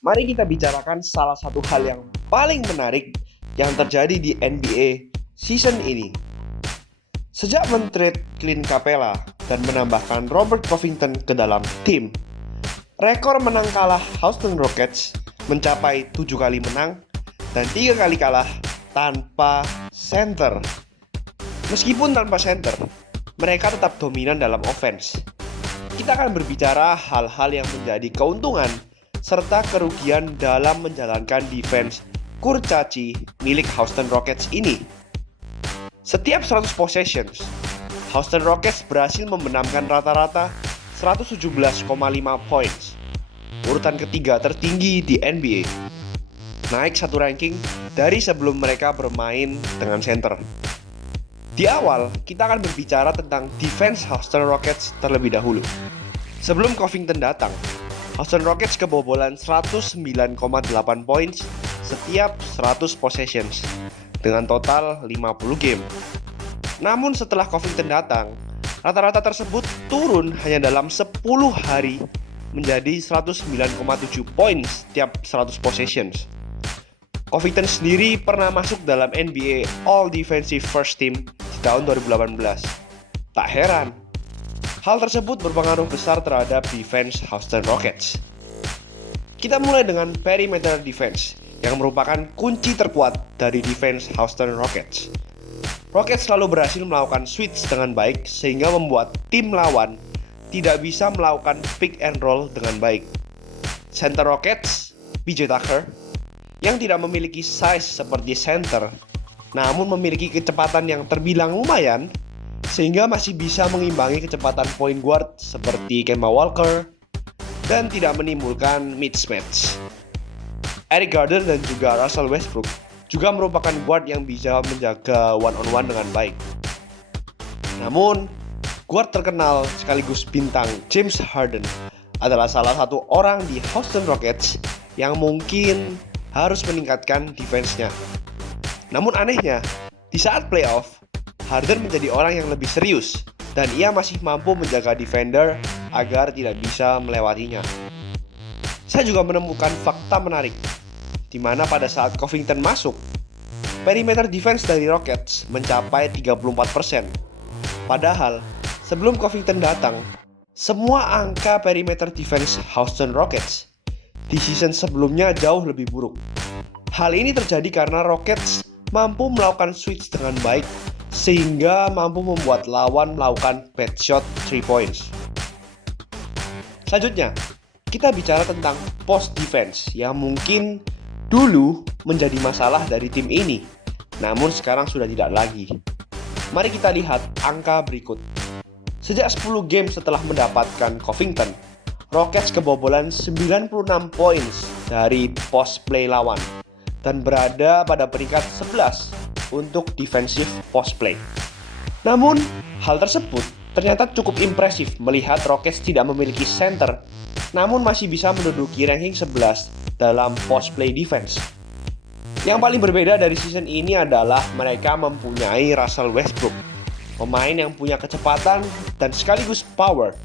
mari kita bicarakan salah satu hal yang paling menarik yang terjadi di NBA season ini. Sejak men-trade Clint Capela dan menambahkan Robert Covington ke dalam tim, rekor menang kalah Houston Rockets mencapai 7 kali menang dan 3 kali kalah tanpa center. Meskipun tanpa center, mereka tetap dominan dalam offense. Kita akan berbicara hal-hal yang menjadi keuntungan serta kerugian dalam menjalankan defense kurcaci milik Houston Rockets ini. Setiap 100 possessions, Houston Rockets berhasil membenamkan rata-rata 117,5 points, urutan ketiga tertinggi di NBA. Naik satu ranking dari sebelum mereka bermain dengan center. Di awal, kita akan berbicara tentang defense Houston Rockets terlebih dahulu. Sebelum Covington datang, Houston Rockets kebobolan 109,8 points setiap 100 possessions dengan total 50 game. Namun setelah Covington datang, rata-rata tersebut turun hanya dalam 10 hari menjadi 109,7 points setiap 100 possessions. Covington sendiri pernah masuk dalam NBA All Defensive First Team di tahun 2018. Tak heran, hal tersebut berpengaruh besar terhadap defense Houston Rockets. Kita mulai dengan perimeter defense, yang merupakan kunci terkuat dari defense Houston Rockets. Rockets selalu berhasil melakukan switch dengan baik sehingga membuat tim lawan tidak bisa melakukan pick and roll dengan baik. Center Rockets, PJ Tucker, yang tidak memiliki size seperti center, namun memiliki kecepatan yang terbilang lumayan, sehingga masih bisa mengimbangi kecepatan point guard seperti Kemba Walker dan tidak menimbulkan mismatch. Eric Gordon dan juga Russell Westbrook juga merupakan guard yang bisa menjaga one-on-one dengan baik. Namun, guard terkenal sekaligus bintang James Harden adalah salah satu orang di Houston Rockets yang mungkin harus meningkatkan defense-nya. Namun anehnya, di saat playoff, Harden menjadi orang yang lebih serius dan ia masih mampu menjaga defender agar tidak bisa melewatinya. Saya juga menemukan fakta menarik, di mana pada saat Covington masuk, perimeter defense dari Rockets mencapai 34%. Padahal, sebelum Covington datang, semua angka perimeter defense Houston Rockets di season sebelumnya jauh lebih buruk. Hal ini terjadi karena Rockets mampu melakukan switch dengan baik sehingga mampu membuat lawan melakukan bad shot 3 points. Selanjutnya, kita bicara tentang post defense yang mungkin dulu menjadi masalah dari tim ini, namun sekarang sudah tidak lagi. Mari kita lihat angka berikut. Sejak 10 game setelah mendapatkan Covington, Rockets kebobolan 96 points dari post play lawan dan berada pada peringkat 11 untuk defensive post play. Namun, hal tersebut ternyata cukup impresif melihat Rockets tidak memiliki center, namun masih bisa menduduki ranking 11 dalam post play defense. Yang paling berbeda dari season ini adalah mereka mempunyai Russell Westbrook, pemain yang punya kecepatan dan sekaligus power,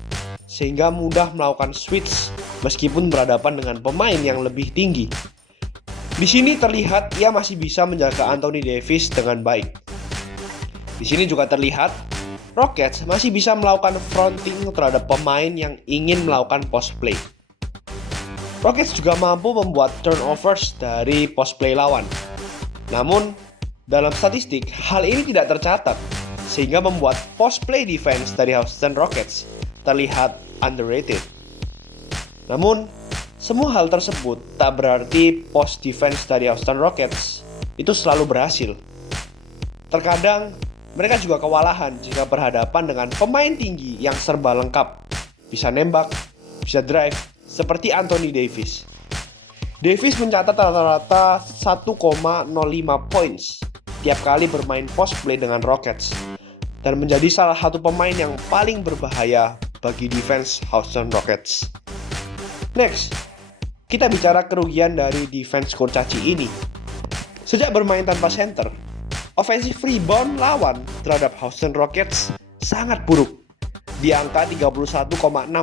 sehingga mudah melakukan switch meskipun berhadapan dengan pemain yang lebih tinggi. Di sini terlihat ia masih bisa menjaga Anthony Davis dengan baik. Di sini juga terlihat Rockets masih bisa melakukan fronting terhadap pemain yang ingin melakukan post play. Rockets juga mampu membuat turnovers dari post play lawan. Namun, dalam statistik, hal ini tidak tercatat, sehingga membuat post play defense dari Houston Rockets terlihat underrated. Namun, semua hal tersebut tak berarti post defense dari Houston Rockets itu selalu berhasil. Terkadang, mereka juga kewalahan jika berhadapan dengan pemain tinggi yang serba lengkap. Bisa nembak, bisa drive, seperti Anthony Davis. Davis mencatat rata-rata 1,05 points tiap kali bermain post play dengan Rockets dan menjadi salah satu pemain yang paling berbahaya bagi defense Houston Rockets. Next, kita bicara kerugian dari defense kurcaci ini. Sejak bermain tanpa center, offensive rebound lawan terhadap Houston Rockets sangat buruk, di angka 31,6%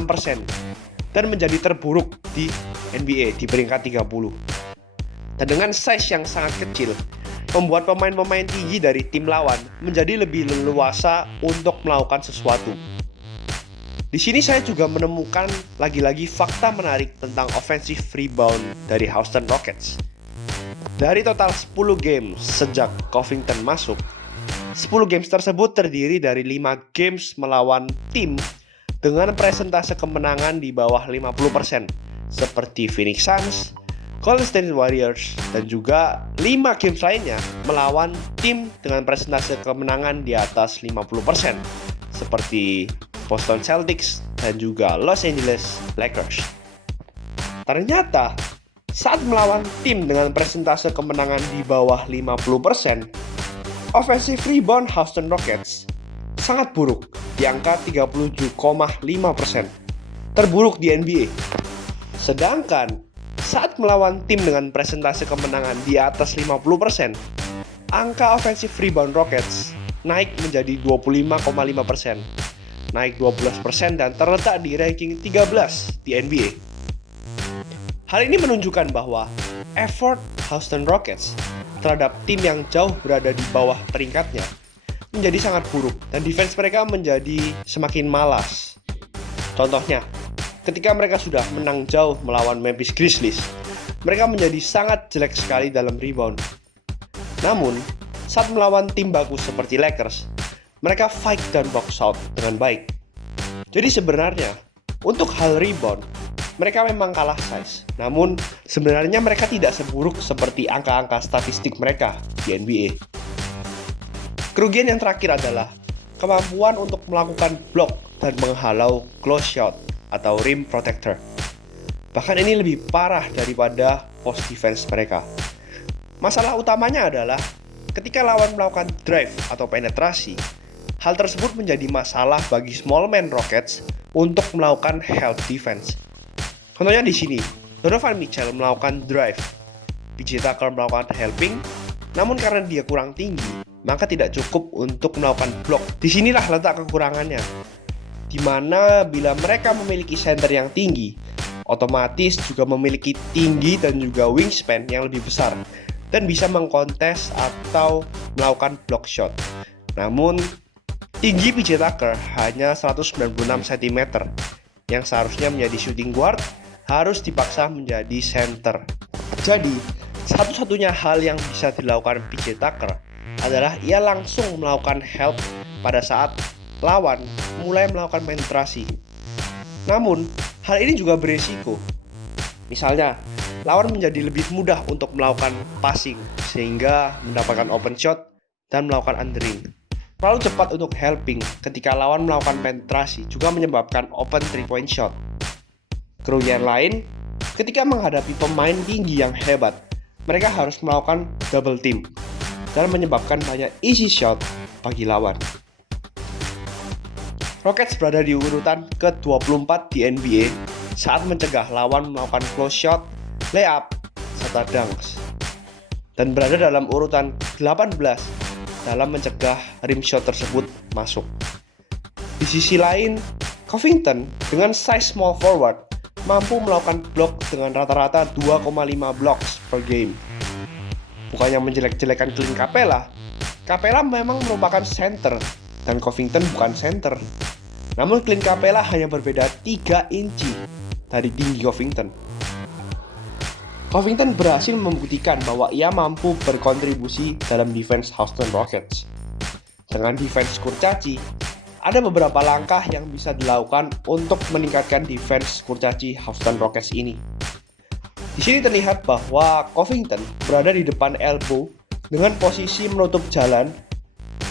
dan menjadi terburuk di NBA di peringkat 30. Dan dengan size yang sangat kecil, membuat pemain-pemain tinggi dari tim lawan menjadi lebih leluasa untuk melakukan sesuatu. Di sini saya juga menemukan lagi-lagi fakta menarik tentang offensive rebound dari Houston Rockets. Dari total 10 games sejak Covington masuk, 10 games tersebut terdiri dari 5 games melawan tim dengan presentase kemenangan di bawah 50%, seperti Phoenix Suns, Golden State Warriors, dan juga 5 games lainnya melawan tim dengan presentase kemenangan di atas 50%, seperti Boston Celtics dan juga Los Angeles Lakers. Ternyata, saat melawan tim dengan presentase kemenangan di bawah 50%, offensive rebound Houston Rockets sangat buruk di angka 37,5%, terburuk di NBA. Sedangkan saat melawan tim dengan presentase kemenangan di atas 50%, angka offensive rebound Rockets naik menjadi 25,5%, naik 12% dan terletak di ranking 13 di NBA. Hal ini menunjukkan bahwa effort Houston Rockets terhadap tim yang jauh berada di bawah peringkatnya menjadi sangat buruk dan defense mereka menjadi semakin malas. Contohnya, ketika mereka sudah menang jauh melawan Memphis Grizzlies, mereka menjadi sangat jelek sekali dalam rebound. Namun, saat melawan tim bagus seperti Lakers, mereka fight dan box out dengan baik. Jadi sebenarnya, untuk hal rebound, mereka memang kalah size. Namun, sebenarnya mereka tidak seburuk seperti angka-angka statistik mereka di NBA. Kerugian yang terakhir adalah kemampuan untuk melakukan block dan menghalau close shot atau rim protector. Bahkan ini lebih parah daripada post defense mereka. Masalah utamanya adalah ketika lawan melakukan drive atau penetrasi, hal tersebut menjadi masalah bagi small man Rockets untuk melakukan help defense. Contohnya di sini, Donovan Mitchell melakukan drive, PJ Tucker melakukan helping, namun karena dia kurang tinggi, maka tidak cukup untuk melakukan block. Disinilah letak kekurangannya, di mana bila mereka memiliki center yang tinggi, otomatis juga memiliki tinggi dan juga wingspan yang lebih besar dan bisa mengkontes atau melakukan block shot. Namun, tinggi PJ Tucker hanya 196 cm, yang seharusnya menjadi shooting guard harus dipaksa menjadi center. Jadi, satu-satunya hal yang bisa dilakukan PJ Tucker adalah ia langsung melakukan help pada saat lawan mulai melakukan penetrasi. Namun, hal ini juga berisiko. Misalnya, lawan menjadi lebih mudah untuk melakukan passing sehingga mendapatkan open shot dan melakukan undering. Terlalu cepat untuk helping ketika lawan melakukan penetrasi juga menyebabkan open 3-point shot. Kerugian lain, ketika menghadapi pemain tinggi yang hebat, mereka harus melakukan double team dan menyebabkan banyak easy shot bagi lawan. Rockets berada di urutan ke-24 di NBA saat mencegah lawan melakukan close shot, layup, serta dunks, dan berada dalam urutan 18 dalam mencegah rim shot tersebut masuk. Di sisi lain, Covington dengan size small forward mampu melakukan blok dengan rata-rata 2,5 blocks per game. Bukannya menjelek-jelekan Clint Capela, Capela memang merupakan center dan Covington bukan center. Namun Clint Capela hanya berbeda 3 inci dari tinggi Covington. Covington berhasil membuktikan bahwa ia mampu berkontribusi dalam defense Houston Rockets. Dengan defense kurcaci, ada beberapa langkah yang bisa dilakukan untuk meningkatkan defense kurcaci Houston Rockets ini. Di sini terlihat bahwa Covington berada di depan elbow dengan posisi menutup jalan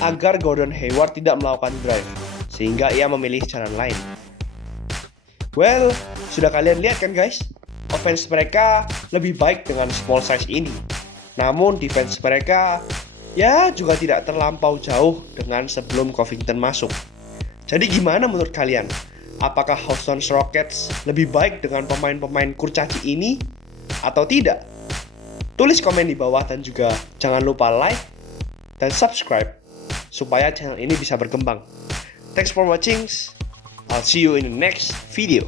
agar Gordon Hayward tidak melakukan drive, sehingga ia memilih jalan lain. Well, sudah kalian lihat kan guys? Offense mereka lebih baik dengan small size ini. Namun defense mereka ya juga tidak terlampau jauh dengan sebelum Covington masuk. Jadi gimana menurut kalian? Apakah Houston Rockets lebih baik dengan pemain-pemain kurcaci ini atau tidak? Tulis komen di bawah dan juga jangan lupa like dan subscribe supaya channel ini bisa berkembang. Thanks for watching. I'll see you in the next video.